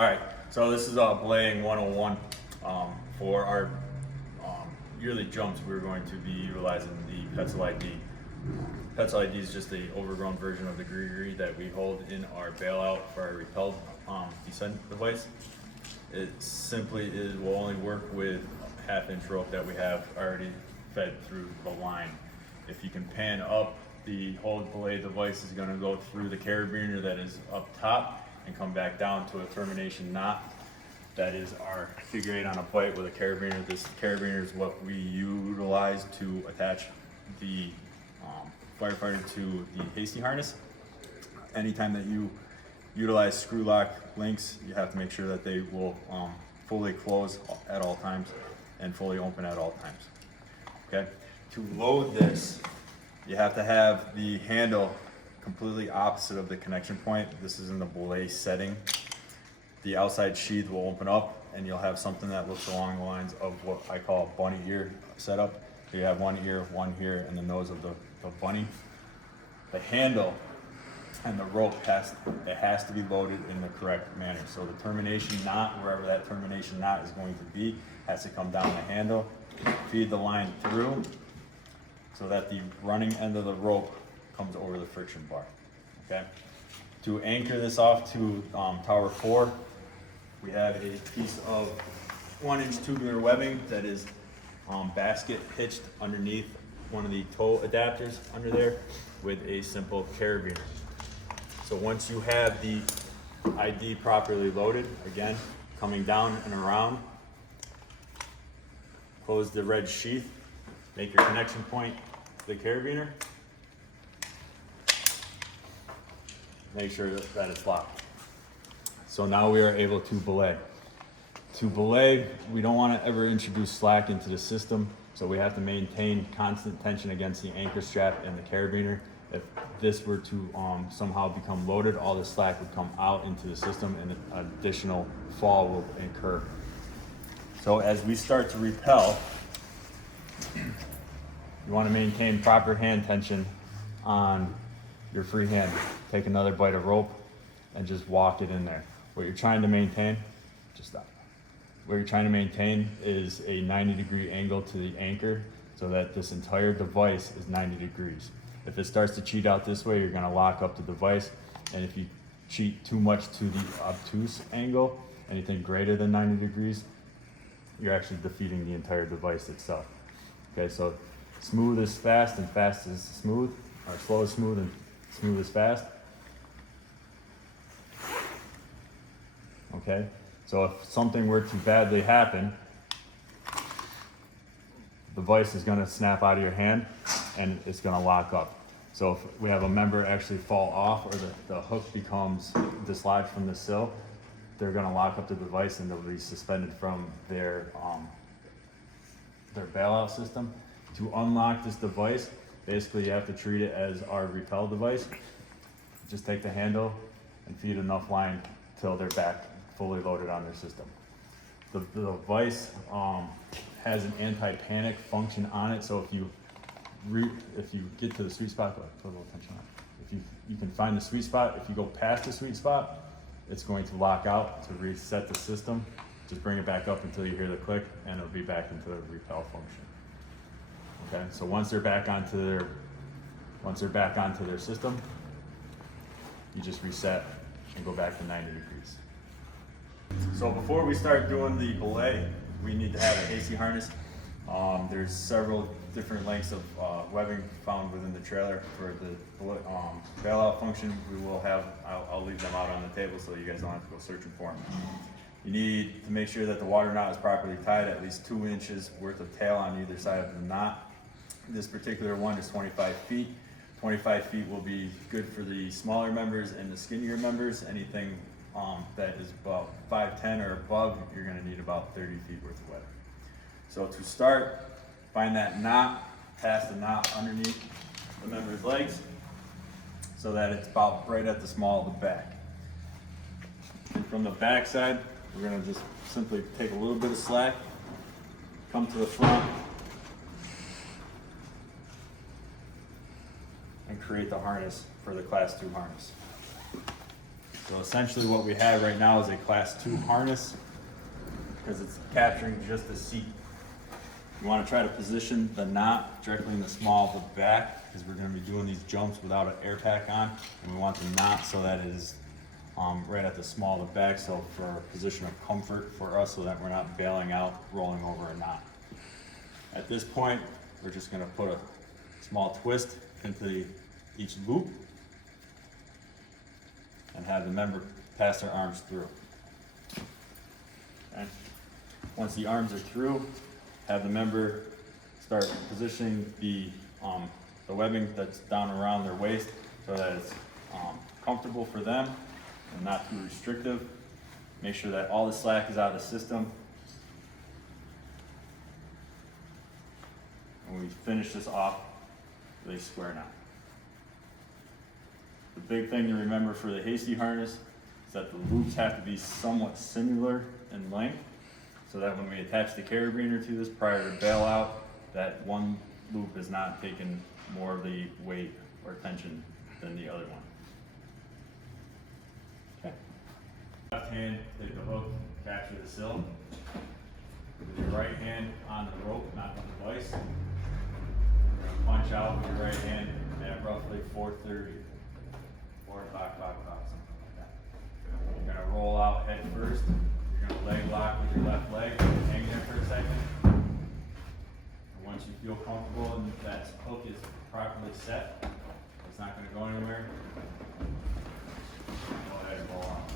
All right, so this is belaying 101. For our yearly jumps, we're going to be utilizing the Petzl ID. Petzl ID is just a overgrown version of the gree that we hold in our bailout for our repelled descent device. It simply will only work with half-inch rope that we have already fed through the line. If you can pan up, the whole belay device is going to go through the carabiner that is up top and come back down to a termination knot. That is our figure 8 on a plate with a carabiner. This carabiner is what we utilize to attach the firefighter to the Hasty Harness. Anytime that you utilize screw lock links, you have to make sure that they will fully close at all times and fully open at all times. Okay. To load this, you have to have the handle completely opposite of the connection point. This is in the belay setting. The outside sheath will open up and you'll have something that looks along the lines of what I call a bunny ear setup. So you have one ear, one here, and the nose of the bunny. The handle and the rope has to be loaded in the correct manner. So the termination knot, wherever that termination knot is going to be, has to come down the handle, feed the line through so that the running end of the rope comes over the friction bar. Okay. To anchor this off to tower 4, we have a piece of 1-inch tubular webbing that is basket hitched underneath one of the toe adapters under there with a simple carabiner. So once you have the ID properly loaded, again, coming down and around, close the red sheath, make your connection point to the carabiner, make sure that it's locked. So now we are able to belay. To belay, we don't want to ever introduce slack into the system, so we have to maintain constant tension against the anchor strap and the carabiner. If this were to somehow become loaded, all the slack would come out into the system and additional fall will incur. So as we start to repel, you want to maintain proper hand tension on your free hand. Take another bite of rope and just walk it in there. What you're trying to maintain, just stop. What you're trying to maintain is a 90-degree angle to the anchor so that this entire device is 90 degrees. If it starts to cheat out this way, you're going to lock up the device, and if you cheat too much to the obtuse angle, anything greater than 90 degrees, you're actually defeating the entire device itself. Okay, so smooth is fast and fast is smooth, or slow is smooth and smooth is fast. Okay, so if something were to badly happen, the device is going to snap out of your hand and it's going to lock up. So if we have a member actually fall off or the hook becomes dislodged from the sill, they're going to lock up the device and they'll be suspended from their bailout system. To unlock this device, basically you have to treat it as our repel device. Just take the handle and feed enough line till they're back fully loaded on their system. The device has an anti-panic function on it, so if you get to the sweet spot, put a little tension on it. If you can find the sweet spot, if you go past the sweet spot, it's going to lock out to reset the system. Just bring it back up until you hear the click and it'll be back into the repel function. Okay, so once they're back onto their system, you just reset and go back to 90 degrees. So before we start doing the belay, we need to have a Hasty harness. There's several different lengths of webbing found within the trailer for the bailout function. I'll leave them out on the table so you guys don't have to go searching for them. You need to make sure that the water knot is properly tied, at least 2 inches worth of tail on either side of the knot. This particular one is 25 feet. 25 feet will be good for the smaller members and the skinnier members. Anything that is about 5'10" or above, you're going to need about 30 feet worth of webbing. So to start, find that knot, pass the knot underneath the member's legs so that it's about right at the small of the back. And from the back side, we're going to just simply take a little bit of slack, come to the front, and create the harness for the Class 2 harness. So essentially what we have right now is a class 2 harness because it's capturing just the seat. You want to try to position the knot directly in the small of the back because we're going to be doing these jumps without an air pack on, and we want the knot so that it is right at the small of the back, so for a position of comfort for us so that we're not bailing out, rolling over a knot. At this point, we're just going to put a small twist into each loop and have the member pass their arms through. Okay. Once the arms are through, have the member start positioning the webbing that's down around their waist so that it's comfortable for them and not too restrictive. Make sure that all the slack is out of the system. And we finish this off with a square knot. The big thing to remember for the hasty harness is that the loops have to be somewhat similar in length so that when we attach the carabiner to this prior to bailout, that one loop is not taking more of the weight or tension than the other one. Okay. Left hand, take the hook, capture the sill. With your right hand on the rope, not the device. You're going to punch out with your right hand at roughly 4:30, 4 o'clock, 5 o'clock, something like that. You're going to roll out head first. You're going to leg lock with your left leg, hang there for a second. And once you feel comfortable and that hook is properly set, it's not going to go anywhere, go ahead and roll out.